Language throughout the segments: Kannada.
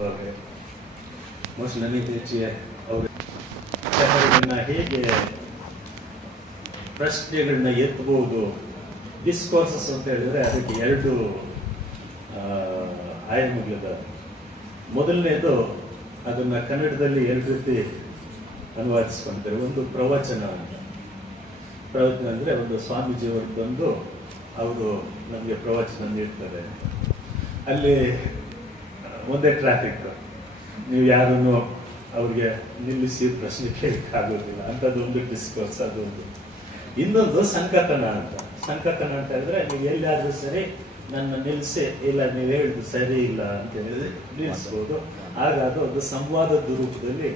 ಭಾವೆ ಮೋಸ್ಟ್ ನಮಿತ್ ಹೆಚ್ಚಿ ಅವರು ಹೇಗೆ ಪ್ರಶ್ನೆಗಳನ್ನ ಎತ್ತಬಹುದು. ಡಿಸ್ಕೋರ್ಸಸ್ ಅಂತ ಹೇಳಿದ್ರೆ ಅದಕ್ಕೆ ಎರಡು ಆಯಾಮಗಳಿದೆ. ಮೊದಲನೇದು ಅದನ್ನ ಕನ್ನಡದಲ್ಲಿ ಎರಡು ರೀತಿ ಅನುವಾದಿಸ್ಕೊಂತಾರೆ. ಒಂದು ಪ್ರವಚನ ಅಂತ. ಪ್ರವಚನ ಅಂದ್ರೆ ಒಂದು ಸ್ವಾಮೀಜಿಯವರು ಬಂದು ಅವರು ನಮಗೆ ಪ್ರವಚನ ನೀಡ್ತಾರೆ. ಅಲ್ಲಿ ಒಂದೇ ಟ್ರಾಫಿಕ್, ನೀವು ಯಾರನ್ನು ಅವ್ರಿಗೆ ನಿಲ್ಲಿಸಿ ಪ್ರಶ್ನೆ ಕೇಳಕ್ಕಾಗೋದಿಲ್ಲ. ಅಂಥದ್ದು ಒಂದು ಡಿಸ್ಕೋರ್ಸ್. ಅದೊಂದು. ಇನ್ನೊಂದು ಸಂಕಥನ ಅಂತ. ಸಂಕಥನ ಅಂತ ಹೇಳಿದ್ರೆ ನೀವು ಎಲ್ಲಾದ್ರೂ ಸರಿ ನನ್ನ ನಿಲ್ಲಿಸಿ, ಇಲ್ಲ ನೀವು ಹೇಳಿದ್ದು ಸರಿ ಇಲ್ಲ ಅಂತ ಹೇಳಿದ್ರೆ ನಿಲ್ಲಿಸ್ಬೋದು. ಆಗ ಅದು ಒಂದು ಸಂವಾದದ ರೂಪದಲ್ಲಿ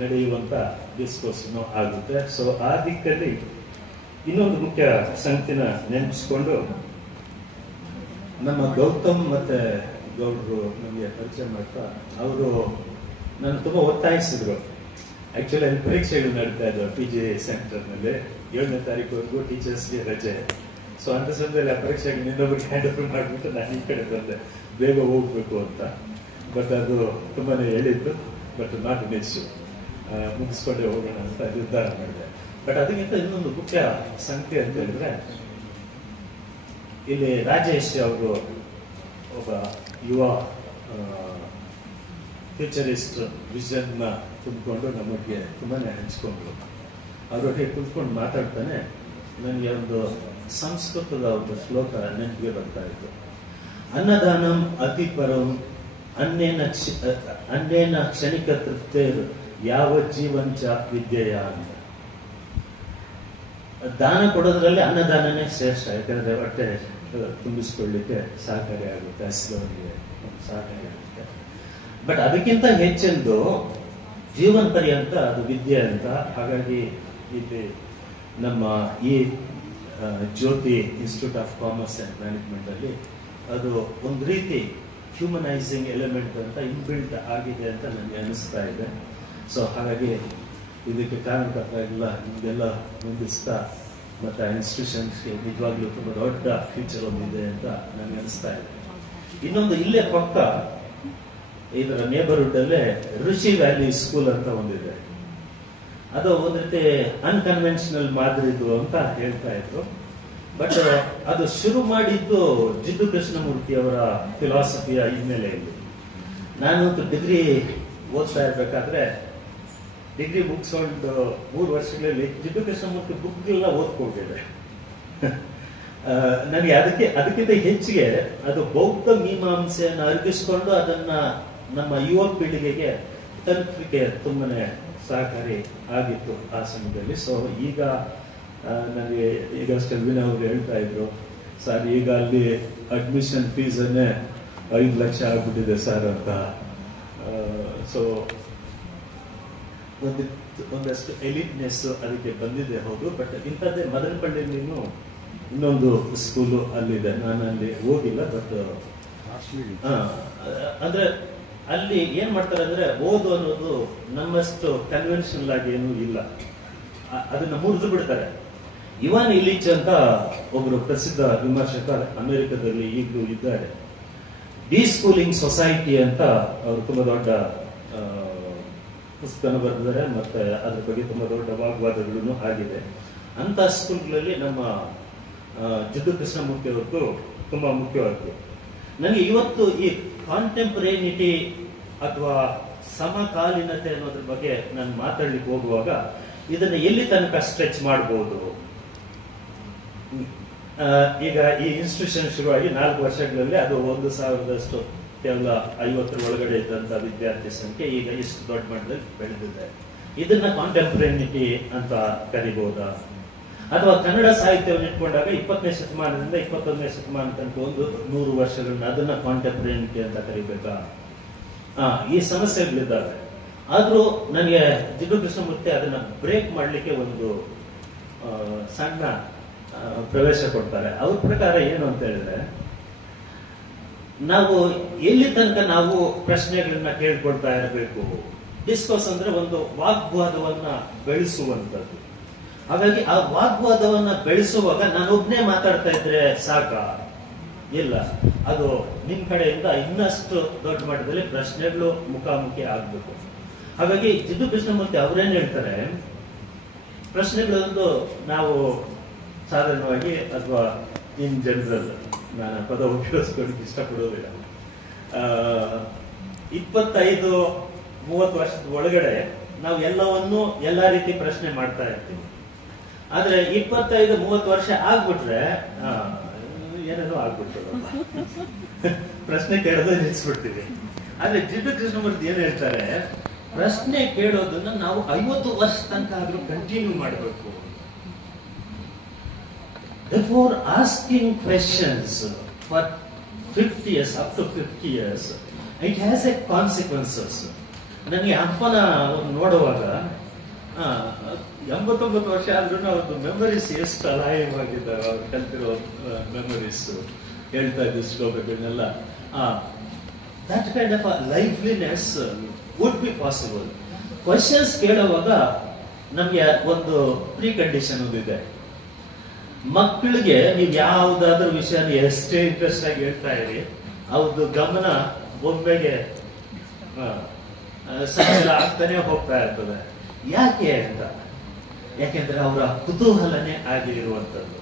ನಡೆಯುವಂತ ಡಿಸ್ಕೋರ್ಸ್ ಆಗುತ್ತೆ. ಸೊ ಆ ದಿಕ್ಕಲ್ಲಿ ಇನ್ನೊಂದು ಮುಖ್ಯ ಸಂಗತಿನ ನೆನಪಿಸ್ಕೊಂಡು, ನಮ್ಮ ಗೌತಮ್ ಮತ್ತೆ ಗೌಡ್ರು ನಮಗೆ ಪರಿಚಯ ಮಾಡ್ತಾ ಅವರು ನನ್ನ ತುಂಬಾ ಒತ್ತಾಯಿಸಿದ್ರು. ಆಕ್ಚುಲಿ ಅಲ್ಲಿ ಪರೀಕ್ಷೆಗಳು ನಡೀತಾ ಇದ್ವು PG ಸೆಂಟರ್ನಲ್ಲಿ. 7ನೇ ತಾರೀಕುವರೆಗೂ ಟೀಚರ್ಸ್ಗೆ ರಜೆ. ಸೊ ಅಂತ ಸಮಯದಲ್ಲಿ ಆ ಪರೀಕ್ಷೆಗೆ ಇನ್ನೊಬ್ಬರಿಗೆ ಹ್ಯಾಂಡ್ ಓವರ್ ಮಾಡಿಬಿಟ್ಟು ನಾನು ಈ ಕಡೆ ಬಂದೆ, ಬೇಗ ಹೋಗ್ಬೇಕು ಅಂತ. ಬಟ್ ಅದು ತುಂಬಾನೇ ಹೇಳಿದ್ದು, ಬಟ್ ನಾಟ್ ಇನ್ ಇಶ್ಯೂ, ಮುಗಿಸ್ಕೊಂಡೇ ಹೋಗೋಣ ಅಂತ ನಿರ್ಧಾರ ಮಾಡಿದೆ. ಬಟ್ ಅದಕ್ಕಿಂತ ಇನ್ನೊಂದು ಮುಖ್ಯ ಸಂಗತಿ ಅಂತ ಹೇಳಿದ್ರೆ, ಇಲ್ಲಿ ರಾಜೇಶ್ ಅವರು ಒಬ್ಬ ಯುವ ಫ್ಯೂಚರಿಸ್ಟ್ ವಿಷನ್ ನ ತುಂಬಿಕೊಂಡು ನಮಗೆ ತುಂಬಾನೇ ಹಂಚ್ಕೊಂಡ್ರು. ಅವರೊಟ್ಟಿಗೆ ಕುತ್ಕೊಂಡು ಮಾತಾಡ್ತಾನೆ ನನಗೆ ಒಂದು ಸಂಸ್ಕೃತದ ಒಂದು ಶ್ಲೋಕ ನೆನಪಿಗೆ ಬರ್ತಾ ಇತ್ತು. ಅನ್ನದಾನಂ ಅತಿ ಪರಂ ಅನ್ನೇನ ಕ್ಷಣಿಕ ತೃಪ್ತೇರು ಯಾವ ಜೀವಂಚ ವಿದ್ಯೆಯ ಅಂತ. ದಾನ ಕೊಡೋದ್ರಲ್ಲಿ ಅನ್ನದಾನನೇ ಶ್ರೇಷ್ಠ. ಯಾಕಂದ್ರೆ ಹೊಟ್ಟೆ ತುಂಬಿಸ್ಕೊಳ್ಳಿಕ್ಕೆ ಸಹಕಾರಿ ಆಗುತ್ತೆ, ಹಸಿದವರಿಗೆ ಸಹಕಾರಿ ಆಗುತ್ತೆ. ಬಟ್ ಅದಕ್ಕಿಂತ ಹೆಚ್ಚೆಂದು ಜೀವನ ಪರ್ಯಂತ ಅದು ವಿದ್ಯೆ ಅಂತ. ಹಾಗಾಗಿ ಇಲ್ಲಿ ನಮ್ಮ ಈ Jyoti institute of commerce and management ಅಲ್ಲಿ ಅದು ಒಂದು ರೀತಿ ಹ್ಯೂಮನೈಸಿಂಗ್ ಎಲಿಮೆಂಟ್ ಅಂತ ಇನ್ಬಿಲ್ಟ್ ಆಗಿದೆ ಅಂತ ನನಗೆ ಅನಿಸ್ತಾ ಇದೆ. ಸೊ ಹಾಗಾಗಿ ಇದಕ್ಕೆ ಕಾರಣಕರ್ತ ಇಲ್ಲ ನಿಮ್ದೆಲ್ಲ ಹೊಂದಿಸ್ತಾ ಮತ್ತೆ ಇನ್ಸ್ಟಿಟ್ಯೂಷನ್ಸ್ಗೆ ನಿಜವಾಗ್ಲೂ ತುಂಬಾ ದೊಡ್ಡ ಫ್ಯೂಚರ್ ಒಂದಿದೆ ಅಂತ ನನಗೆ ಅನಿಸ್ತಾ ಇದೆ. ಇನ್ನೊಂದು ಇಲ್ಲೇ ಪಕ್ಕ ಇದರ ನೇಬರ್ಹುಡ್ ಅಲ್ಲೇ ಋಷಿ ವ್ಯಾಲಿ ಸ್ಕೂಲ್ ಅಂತ ಒಂದಿದೆ. ಅದು ಒಂದ್ ರೀತಿ ಅನ್ಕನ್ವೆನ್ಷನಲ್ ಮಾದರಿದು ಅಂತ ಹೇಳ್ತಾ ಇದ್ರು. ಬಟ್ ಅದು ಶುರು ಮಾಡಿದ್ದು ಜಿಡ್ಡು ಕೃಷ್ಣಮೂರ್ತಿ ಅವರ ಫಿಲಾಸಫಿಯ ಹಿನ್ನೆಲೆಯಲ್ಲಿ. ನಾನು ಡಿಗ್ರಿ ಓದ್ತಾ ಇರ್ಬೇಕಾದ್ರೆ, ಡಿಗ್ರಿ ಮುಗಿಸ್ಕೊಂಡು 3 ವರ್ಷಗಳಲ್ಲಿ ಜಿಡ್ಡು ಕೃಷ್ಣಮೂರ್ತಿ ಬುಕ್ ಎಲ್ಲ ಓದ್ಕೊಂಡಿದೆ. ನನಗೆ ಅದಕ್ಕಿಂತ ಹೆಚ್ಚಿಗೆ ಅದು ಬೌದ್ಧ ಮೀಮಾಂಸೆಯನ್ನು ಅರ್ಗಿಸ್ಕೊಂಡು ಅದನ್ನ ನಮ್ಮ ಯುವ ಪೀಳಿಗೆಗೆ ತಲುಪಲಿಕ್ಕೆ ತುಂಬಾನೇ ಸಹಕಾರಿ ಆಗಿತ್ತು ಆ ಸಮಯದಲ್ಲಿ. ಸೊ ಈಗ ನನಗೆ ಈಗಷ್ಟೇ ವಿನಾ ಅವರು ಹೇಳ್ತಾ ಇದ್ರು, ಸರ್ ಈಗ ಅಲ್ಲಿ ಅಡ್ಮಿಷನ್ ಫೀಸ್ ಅನ್ನೇ 5 ಲಕ್ಷ ಆಗ್ಬಿಟ್ಟಿದೆ ಸರ್ ಅಂತ. ಸೊ ಒಂದಷ್ಟು ಎಲಿಟ್ನೆಸ್ ಅದಕ್ಕೆ ಬಂದಿದೆ, ಹೌದು. ಬಟ್ ಇಂಥದ್ದೇ ಮದನಪಳ್ಳಿಯಲ್ಲಿನೂ ಇನ್ನೊಂದು ಸ್ಕೂಲು ಅಲ್ಲಿದೆ. ನಾನು ಅಲ್ಲಿ ಹೋಗಿಲ್ಲ. ಬಟ್ ಅಂದ್ರೆ ಅಲ್ಲಿ ಏನ್ ಮಾಡ್ತಾರೆ ಅಂದ್ರೆ, ಓದು ಅನ್ನೋದು ನಮ್ಮಷ್ಟು ಕನ್ವೆನ್ಷನಲ್ ಆಗಿ ಏನೂ ಇಲ್ಲ. ಅದನ್ನ ಮುರಿದು ಬಿಡ್ತಾರೆ. ಇವಾನ್ ಇಲಿಚ್ ಅಂತ ಒಬ್ರು ಪ್ರಸಿದ್ಧ ವಿಮರ್ಶಕ ಅಮೆರಿಕದಲ್ಲಿ ಈಗಲೂ ಇದ್ದಾರೆ. ಡಿ ಸ್ಕೂಲಿಂಗ್ ಸೊಸೈಟಿ ಅಂತ ಅವರು ತುಂಬಾ ದೊಡ್ಡ ಪುಸ್ತಕ ಬರೆದಿದ್ದಾರೆ. ಮತ್ತೆ ಅದ್ರ ಬಗ್ಗೆ ತುಂಬಾ ದೊಡ್ಡ ವಾಗ್ವಾದಗಳು ಆಗಿದೆ. ಅಂತ ಸ್ಕೂಲ್ಗಳಲ್ಲಿ ನಮ್ಮ ಜಿಡ್ಡು ಕೃಷ್ಣಮೂರ್ತಿ ಅವ್ರದ್ದು ತುಂಬಾ ಮುಖ್ಯವಾದ್ದು. ನನಗೆ ಇವತ್ತು ಈ ಕಾಂಟೆಂಪರೇನಿಟಿ ಅಥವಾ ಸಮಕಾಲೀನತೆ ಅನ್ನೋದ್ರ ಬಗ್ಗೆ ನಾನು ಮಾತಾಡ್ಲಿಕ್ಕೆ ಹೋಗುವಾಗ ಇದನ್ನ ಎಲ್ಲಿ ತನಕ ಸ್ಟ್ರೆಚ್ ಮಾಡಬಹುದು. ಈಗ ಈ ಇನ್ಸ್ಟಿಟ್ಯೂಷನ್ ಶುರುವಾಗಿ 4 ವರ್ಷಗಳಲ್ಲಿ ಅದು 1,000ದಷ್ಟು ಕೇವಲ 50 ಒಳಗಡೆ ಇದ್ದಂತ ವಿದ್ಯಾರ್ಥಿ ಸಂಖ್ಯೆ ಈಗ ಇಷ್ಟು ದೊಡ್ಡ ಮಟ್ಟದಲ್ಲಿ ಬೆಳೆದಿದೆ. ಇದನ್ನ ಕಾಂಟೆಂಪರೇನಿಟಿ ಅಂತ ಕರಿಬಹುದಾ? ಅಥವಾ ಕನ್ನಡ ಸಾಹಿತ್ಯವನ್ನು ಇಟ್ಕೊಂಡಾಗ 20ನೇ ಶತಮಾನದಿಂದ 21ನೇ ಶತಮಾನ ತನಕ ಒಂದು 100 ವರ್ಷಗಳನ್ನ ಅದನ್ನ ಕಾಂಟೆಂಪರೇನಿಟಿ ಅಂತ ಕರಿಬೇಕಾ? ಈ ಸಮಸ್ಯೆಗಳಿದ್ದಾವೆ. ಆದ್ರೂ ನನಗೆ ಜಿಡ್ಡು ಕೃಷ್ಣಮೂರ್ತಿ ಅದನ್ನ ಬ್ರೇಕ್ ಮಾಡ್ಲಿಕ್ಕೆ ಒಂದು ಸಣ್ಣ ಪ್ರವೇಶ ಕೊಡ್ತಾರೆ. ಅವ್ರ ಪ್ರಕಾರ ಏನು ಅಂತ ಹೇಳಿದ್ರೆ, ನಾವು ಎಲ್ಲಿ ತನಕ ನಾವು ಪ್ರಶ್ನೆಗಳನ್ನ ಕೇಳ್ಕೊಳ್ತಾ ಇರಬೇಕು. ಡಿಸ್ಕೋರ್ಸ್ ಅಂದ್ರೆ ಒಂದು ವಾಗ್ವಾದವನ್ನ ಬೆಳೆಸುವಂತದ್ದು. ಹಾಗಾಗಿ ಆ ವಾಗ್ವಾದವನ್ನ ಬೆಳೆಸುವಾಗ ನಾನೊಬ್ನೇ ಮಾತಾಡ್ತಾ ಇದ್ರೆ ಸಾಕ? ಇಲ್ಲ, ಅದು ನಿಮ್ ಕಡೆಯಿಂದ ಇನ್ನಷ್ಟು ದೊಡ್ಡ ಮಟ್ಟದಲ್ಲಿ ಪ್ರಶ್ನೆಗಳು ಮುಖಾಮುಖಿ ಆಗ್ಬೇಕು. ಹಾಗಾಗಿ ಜಿಡ್ಡು ಕೃಷ್ಣಮೂರ್ತಿ ಅವರೇನ್ ಹೇಳ್ತಾರೆ, ಪ್ರಶ್ನೆಗಳೊಂದು ನಾವು ಸಾಧಾರಣವಾಗಿ ಅಥವಾ ಇನ್ ಜನರಲ್, ನಾನು ಪದ ಉಪಯೋಗಿಸ್ಕೊಳ್ಳಿಕ್ಕೆ ಇಷ್ಟಪಡೋದಿಲ್ಲ, 25-30 ವರ್ಷದ ಒಳಗಡೆ ನಾವು ಎಲ್ಲವನ್ನೂ ಎಲ್ಲಾ ರೀತಿ ಪ್ರಶ್ನೆ ಮಾಡ್ತಾ ಇರ್ತೀವಿ. ಆದ್ರೆ 25-30 ವರ್ಷ ಆಗ್ಬಿಟ್ರೆ ಏನೇನೋ ಆಗ್ಬಿಡ್ತದಲ್ಲ, ಪ್ರಶ್ನೆ ಕೇಳೋದೇ ನಿಲ್ಸ್ಬಿಡ್ತೀವಿ. ಆದ್ರೆ ಜಿಡ್ಡು ಕೃಷ್ಣಮೂರ್ತಿ ಏನ್ ಹೇಳ್ತಾರೆ, ಪ್ರಶ್ನೆ ಕೇಳೋದನ್ನ ನಾವು 50 ವರ್ಷ ತನಕ ಆದ್ರೂ ಕಂಟಿನ್ಯೂ ಮಾಡಬೇಕು. Therefore, asking questions for 50 years, up to 50 years, it has a consequences. ನನಗೆ ಅಪ್ಪನ ನೋಡುವಾಗ 89 ವರ್ಷ ಆದ್ರೂ ಅವ್ರದ್ದು ಮೆಮೊರೀಸ್ ಎಷ್ಟು ಅಲೈವ್ ಆಗಿದ್ದಾವೆ, ಅವ್ರು ಕಲ್ತಿರೋ ಮೆಮೊರೀಸ್, ಹೇಳ್ತಾ ಇದ್ದು ಶ್ಲೋಕಗಳನ್ನೆಲ್ಲ, that kind of a liveliness would be possible. Questions ಕೇಳುವಾಗ ನಮ್ಗೆ ಒಂದು ಪ್ರೀ ಕಂಡೀಷನ್ ಒಂದಿದೆ. ಮಕ್ಕಳಿಗೆ ನೀವು ಯಾವ್ದಾದ್ರೂ ವಿಷಯನ ಎಷ್ಟೇ ಇಂಟ್ರೆಸ್ಟ್ ಆಗಿ ಹೇಳ್ತಾ ಇರಿ, ಅವ್ರದ್ದು ಗಮನ ಒಮ್ಮೆಗೆ ಸಂಚಲ ಆಗ್ತಾನೆ ಹೋಗ್ತಾ ಇರ್ತದೆ. ಯಾಕೆ ಅಂತ, ಯಾಕೆಂದ್ರೆ ಅವರ ಕುತೂಹಲನೇ ಆಗಿರುವಂತದ್ದು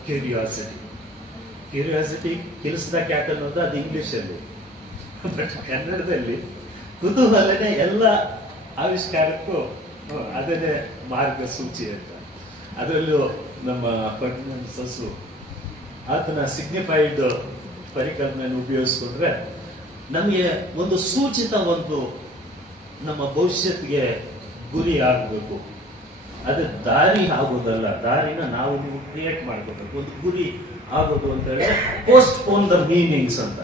ಕ್ಯೂರಿಯಾಸಿಟಿ ಕಿಲ್ಸ್ ದ ಕ್ಯಾಟ್ ಅನ್ನೋದು ಅದು ಇಂಗ್ಲಿಷ್ ಅಲ್ಲಿ, ಬಟ್ ಕನ್ನಡದಲ್ಲಿ ಕುತೂಹಲನೇ ಎಲ್ಲ ಆವಿಷ್ಕಾರಕ್ಕೂ ಅದೇ ಮಾರ್ಗಸೂಚಿ ಅಂತ. ಅದರಲ್ಲೂ ನಮ್ಮ ಫರ್ಡಿನಾಂಡ್ ಸಸು ಆತನ ಸಿಗ್ನಿಫೈಡ್ ಪರಿಕಲ್ಪನೆಯನ್ನು ಉಪಯೋಗಿಸ್ಕೊಂಡ್ರೆ ನಮಗೆ ಒಂದು ಸೂಚಿತ ಒಂದು ನಮ್ಮ ಭವಿಷ್ಯತ್ಗೆ ಗುರಿ ಆಗಬೇಕು. ಅದು ದಾರಿ ಆಗೋದಲ್ಲ, ದಾರಿನ ನಾವು ನೀವು ಕ್ರಿಯೇಟ್ ಮಾಡ್ಕೋಬೇಕು. ಒಂದು ಗುರಿ ಆಗೋದು ಅಂತ ಹೇಳಿದ್ರೆ ಪೋಸ್ಟ್ ಪೋನ್ ದ ಮೀನಿಂಗ್ಸ್ ಅಂತ.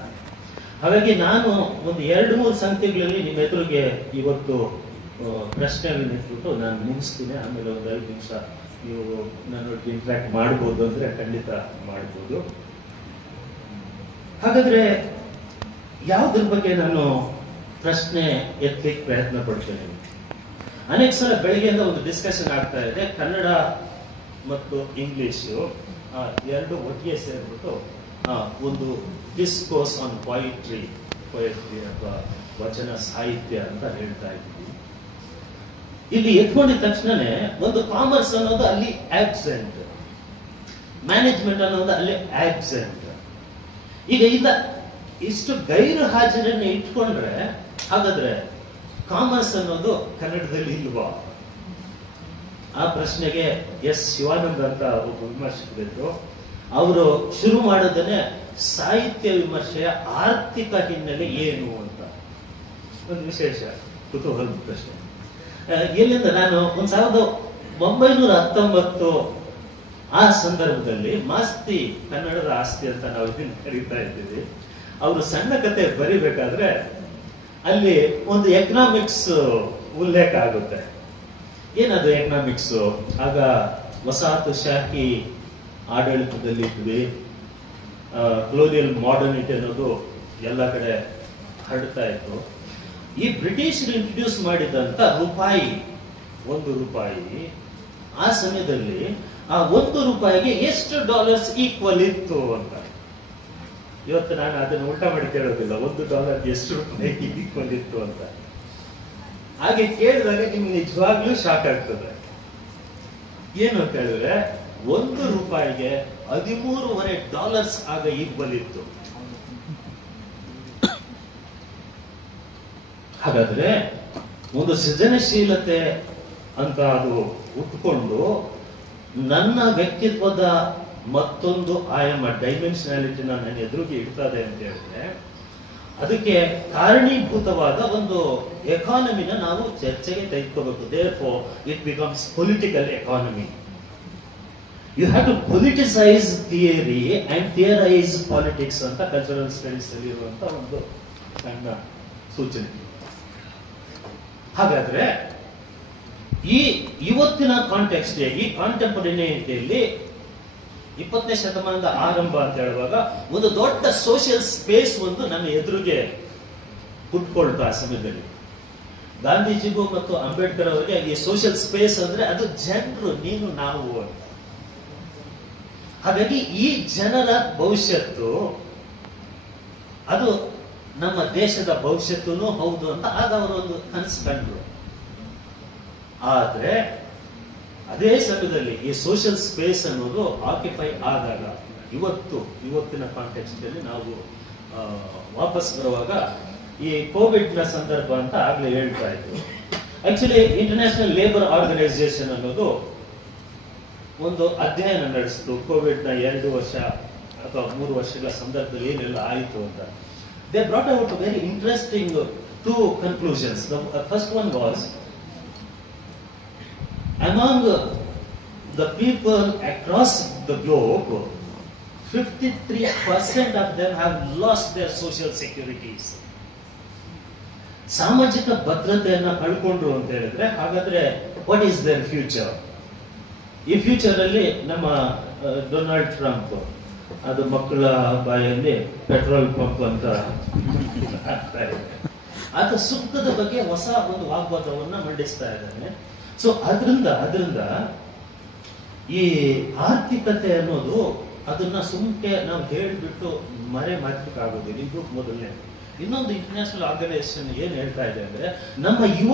ಹಾಗಾಗಿ ನಾನು ಒಂದು 2-3 ಸಂಖ್ಯೆಗಳಲ್ಲಿ ನಿಮ್ಮ ಎದುರಿಗೆ ಇವತ್ತು ಪ್ರಶ್ನೆಗಳನ್ನ ಇಟ್ಬಿಟ್ಟು ನಾನು ಮುಗಿಸ್ತೀನಿ. ಆಮೇಲೆ ಒಂದು 5 ನಿಮಿಷ ನೀವು ನನ್ನೊಟ್ಟಿಗೆ ಇಂಟ್ರಾಕ್ಟ್ ಮಾಡ್ಬೋದು ಅಂದ್ರೆ ಖಂಡಿತ ಮಾಡ್ಬೋದು. ಹಾಗಾದ್ರೆ ಯಾವುದ್ರ ಬಗ್ಗೆ ನಾನು ಪ್ರಶ್ನೆ ಎತ್ತಲಿಕ್ಕೆ ಪ್ರಯತ್ನ ಪಡ್ತೇನೆ. ಅನೇಕ ಸಲ ಬೆಳಗ್ಗೆಯಿಂದ ಒಂದು ಡಿಸ್ಕಷನ್ ಆಗ್ತಾ ಇದೆ, ಕನ್ನಡ ಮತ್ತು ಇಂಗ್ಲಿಷು ಎರಡು ಒಟ್ಟಿಗೆ ಸೇರ್ಬಿಟ್ಟು ಒಂದು ಡಿಸ್ಕೋರ್ಸ್ ಆನ್ ಪೊಯಿಟ್ರಿ ಅಥವಾ ವಚನ ಸಾಹಿತ್ಯ ಅಂತ ಹೇಳ್ತಾ ಇದ್ದೀವಿ. ಇಲ್ಲಿ ಎತ್ಕೊಂಡಿದ ತಕ್ಷಣನೇ ಒಂದು ಕಾಮರ್ಸ್ ಅನ್ನೋದು ಅಲ್ಲಿ ಆಬ್ಸೆಂಟ್, ಮ್ಯಾನೇಜ್ಮೆಂಟ್ ಅನ್ನೋದು ಅಲ್ಲಿ ಆಬ್ಸೆಂಟ್. ಈಗ ಇಷ್ಟು ಗೈರು ಹಾಜರನ್ನ ಇಟ್ಕೊಂಡ್ರೆ ಹಾಗಾದ್ರೆ ಕಾಮರ್ಸ್ ಅನ್ನೋದು ಕನ್ನಡದಲ್ಲಿ ಇಲ್ವಾ? ಆ ಪ್ರಶ್ನೆಗೆ ಎಸ್ ಶಿವಾನಂದ್ ಅಂತ ಒಬ್ಬ ವಿಮರ್ಶಕರಿದ್ರು. ಅವರು ಶುರು ಮಾಡೋದನ್ನೇ ಸಾಹಿತ್ಯ ವಿಮರ್ಶೆಯ ಆರ್ಥಿಕ ಹಿನ್ನೆಲೆ ಏನು ಅಂತ. ಒಂದು ವಿಶೇಷ ಕುತೂಹಲದ ಪ್ರಶ್ನೆ. ಎಲ್ಲಿಂದ ನಾನು 1919 ಆ ಸಂದರ್ಭದಲ್ಲಿ ಮಾಸ್ತಿ ಕನ್ನಡದ ಆಸ್ತಿ ಅಂತ ನಾವು ಇದನ್ನ ಕರೀತಾ ಇದ್ದೀವಿ. ಅವರು ಸಣ್ಣ ಕತೆ ಬರಿಬೇಕಾದ್ರೆ ಅಲ್ಲಿ ಒಂದು ಎಕನಾಮಿಕ್ಸ್ ಉಲ್ಲೇಖ ಆಗುತ್ತೆ. ಏನದು ಎಕನಾಮಿಕ್ಸ್? ಆಗ ವಸಾಹತುಶಾಹಿ ಆಡಳಿತದಲ್ಲಿ ಇದ್ವಿ, ಕೊಲೋನಿಯಲ್ ಮಾಡರ್ನಿಟಿ ಅನ್ನೋದು ಎಲ್ಲ ಕಡೆ ಹರಡ್ತಾ ಇತ್ತು. ಈ ಬ್ರಿಟಿಷರು ಇಂಟ್ರೊಡ್ಯೂಸ್ ಮಾಡಿದಂತ ರೂಪಾಯಿ, $1 ಆ ಸಮಯದಲ್ಲಿ ಆ $1 ಎಷ್ಟು ಡಾಲರ್ಸ್ ಈಕ್ವಲ್ ಇತ್ತು ಅಂತ. ಇವತ್ತು ನಾನು ಅದನ್ನು ಉಲ್ಟಾ ಮಾಡಿ ಕೇಳೋದಿಲ್ಲ, $1 ಎಷ್ಟು ರೂಪಾಯಿ ಈಕ್ವಲ್ ಇತ್ತು ಅಂತ. ಹಾಗೆ ಕೇಳಿದಾಗ ನಿಮ್ಗೆ ನಿಜವಾಗ್ಲೂ ಶಾಕ್ ಆಗ್ತದೆ. ಏನು ಅಂತ ಹೇಳಿದ್ರೆ $1 $13.5 ಆಗ ಈಕ್ವಲ್ ಇತ್ತು. ಹಾಗಾದ್ರೆ ಒಂದು ಸೃಜನಶೀಲತೆ ಅಂತ ಅದು ಉಟ್ಕೊಂಡು ನನ್ನ ವ್ಯಕ್ತಿತ್ವದ ಮತ್ತೊಂದು ಆಯಾಮ, ಡೈಮೆನ್ಷನಾಲಿಟಿನ ನನ್ನ ಎದುರಿಗೆ ಇಡ್ತದೆ ಅಂತ ಹೇಳಿದ್ರೆ ಅದಕ್ಕೆ ಕಾರಣೀಭೂತವಾದ ಒಂದು ಎಕಾನಮಿನ ನಾವು ಚರ್ಚೆಗೆ ತೆಗೆದುಕೋಬೇಕು. therefore it becomes political economy. You have to politicize theory and theorize politics ಅಂತ ಕಲ್ಚರಲ್ ಸ್ಟಡೀಸ್ ಅಲ್ಲಿ ಇರುವಂತ ಒಂದು ಸಣ್ಣ ಸೂಚನೆ. ಹಾಗಾದ್ರೆ ಇವತ್ತಿನ ಕಾಂಟೆಕ್ಸ್ಟ್, ಈ ಕಾಂಟೆಂಪರರಿಟಿಯಲ್ಲಿ 20ನೇ ಶತಮಾನದ ಆರಂಭ ಅಂತ ಹೇಳುವಾಗ ಒಂದು ದೊಡ್ಡ ಸೋಷಿಯಲ್ ಸ್ಪೇಸ್ ಒಂದು ನಮ್ಮ ಎದುರಿಗೆ ಹುಟ್ಕೊಳ್ತು. ಆ ಸಮಯದಲ್ಲಿ ಗಾಂಧೀಜಿಗೂ ಮತ್ತು ಅಂಬೇಡ್ಕರ್ ಅವರಿಗೆ ಈ ಸೋಷಿಯಲ್ ಸ್ಪೇಸ್ ಅಂದ್ರೆ ಅದು ಜನರು, ನೀನು ನಾವು ಅಂತ. ಹಾಗಾಗಿ ಈ ಜನರ ಭವಿಷ್ಯತ್ತು ಅದು ನಮ್ಮ ದೇಶದ ಭವಿಷ್ಯತ್ತೂ ಹೌದು ಅಂತ ಆಗ ಅವರು ಒಂದು ಕನಸು ಕಂಡ್ರು. ಆದ್ರೆ ಅದೇ ಸಮಯದಲ್ಲಿ ಈ ಸೋಷಿಯಲ್ ಸ್ಪೇಸ್ ಅನ್ನೋದು ಆಕ್ಯುಪೈ ಆದಾಗ ಇವತ್ತಿನ ಕಾಂಟೆಕ್ಸ್ಟ್ ಅಲ್ಲಿ ನಾವು ವಾಪಸ್ ಬರುವಾಗ ಈ ಕೋವಿಡ್ ನ ಸಂದರ್ಭ ಅಂತ ಆಗ್ಲೇ ಹೇಳ್ತಾ ಇದ್ರು. ಆಕ್ಚುಲಿ ಇಂಟರ್ನ್ಯಾಷನಲ್ ಲೇಬರ್ ಆರ್ಗನೈಸೇಷನ್ ಅನ್ನೋದು ಒಂದು ಅಧ್ಯಯನ ನಡೆಸಿತು ಕೋವಿಡ್ ನ 2 ವರ್ಷ ಅಥವಾ 3 ವರ್ಷಗಳ ಸಂದರ್ಭದಲ್ಲಿ ಏನೆಲ್ಲ ಆಯಿತು ಅಂತ. They brought out very interesting 2 conclusions. The first one was, among the people across the globe, 53% of them have lost their social securities. ಸಾಮಾಜಿಕ ಭದ್ರತೆಯನ್ನ ಕಳ್ಕೊಂಡ್ರು ಅಂತ ಹೇಳಿದ್ರೆ ಹಾಗಾದ್ರೆ ವಾಟ್ ಈಸ್ ದೇರ್ ಫ್ಯೂಚರ್? ಈ ಫ್ಯೂಚರ್ ಅಲ್ಲಿ ನಮ್ಮ ಡೊನಾಲ್ಡ್ ಟ್ರಂಪ್ ಅದು ಮಕ್ಕಳ ಬಾಯಲ್ಲಿ ಪೆಟ್ರೋಲ್ ಪಂಪ್ ಅಂತ ಆಗ್ತಾ ಇದೆ. ಆತ ಸುಖದ ಬಗ್ಗೆ ಹೊಸ ಒಂದು ವಾಗ್ವಾದವನ್ನ ಮಂಡಿಸ್ತಾ ಇದ್ದಾನೆ. ಸೊ ಅದರಿಂದ ಈ ಆರ್ಥಿಕತೆ ಅನ್ನೋದು ಅದನ್ನ ಸುಮ್ಕೆ ನಾವು ಹೇಳ್ಬಿಟ್ಟು ಮರೆ ಮಾರ್ಲಿಕ್ಕಾಗೋದಿಲ್ಲ. ಇದು ಮೊದಲನೇ. ಇನ್ನೊಂದು ಇಂಟರ್ನ್ಯಾಷನಲ್ ಆರ್ಗನೈಸೇಷನ್ ಏನ್ ಹೇಳ್ತಾ ಇದೆ ಅಂದ್ರೆ, ನಮ್ಮ ಯುವ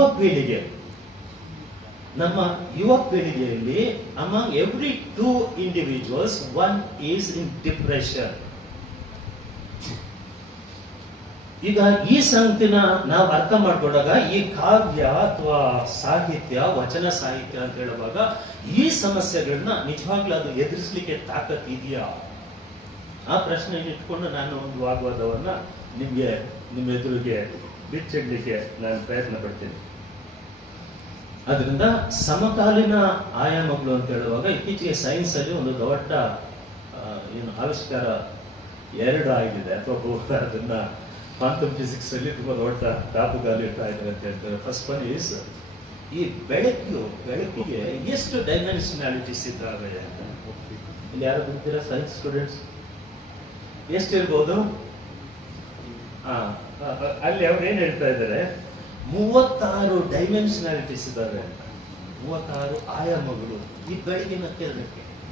ಪೀಳಿಗೆಯಲ್ಲಿ among every 2 individuals 1 is in depression. ಈಗ ಈ ಸಂಗತಿನ ನಾವು ಅರ್ಥ ಮಾಡ್ಕೊಂಡಾಗ ಈ ಕಾವ್ಯ ಅಥವಾ ಸಾಹಿತ್ಯ, ವಚನ ಸಾಹಿತ್ಯ ಅಂತ ಹೇಳುವಾಗ ಈ ಸಮಸ್ಯೆಗಳನ್ನ ನಿಜವಾಗ್ಲೂ ಅದು ಎದುರಿಸಲಿಕ್ಕೆ ತಾಕತ್ ಇದೆಯಾ? ಆ ಪ್ರಶ್ನೆ ಇಟ್ಕೊಂಡು ನಾನು ಒಂದು ವಾಗ್ವಾದವನ್ನ ನಿಮ್ಮ ಎದುರಿಗೆ ಬಿಚ್ಚಿಡ್ಲಿಕ್ಕೆ ನಾನು ಪ್ರಯತ್ನ ಪಡ್ತೀನಿ. ಅದರಿಂದ ಸಮಕಾಲೀನ ಆಯಾಮಗಳು ಅಂತ ಹೇಳುವಾಗ ಇತ್ತೀಚೆಗೆ ಸೈನ್ಸ್ ಅಲ್ಲಿ ಒಂದು ದೊಡ್ಡ ಆವಿಷ್ಕಾರ 2 ಆಗಿದೆ, ಅಥವಾ ಅದನ್ನ ಕ್ವಾಂಟಮ್ ಫಿಸಿಕ್ಸ್ ಅಲ್ಲಿ ತುಂಬಾ ದೊಡ್ಡ ದಾಪುಗಾಲು ಇಡ್ತಾ ಇದ್ದಾರೆ ಅಂತ ಹೇಳ್ತಾರೆ. ಫಸ್ಟ್ ಒನ್ ಈಸ್, ಈ ಬೆಳಕಿಗೆ ಎಷ್ಟು ಡೈಮೆನ್ಷನಾಲಿಟೀಸ್ ಇದ್ದಾವೆ ಅಂತ. ಇಲ್ಲಿ ಯಾರು ಬಂದಿರಾ ಸೈನ್ಸ್ ಸ್ಟೂಡೆಂಟ್ಸ್? ಎಷ್ಟಿರ್ಬೋದು? ಅಲ್ಲಿ ಅವ್ರು ಏನ್ ಹೇಳ್ತಾ ಇದ್ದಾರೆ, 36 ಡೈಮೆನ್ಷನಾಲಿಟೀಸ್ ಇದ್ದಾವೆ, 36 ಆಯಾಮಗಳು ಈ ಬೆಳಗಿನ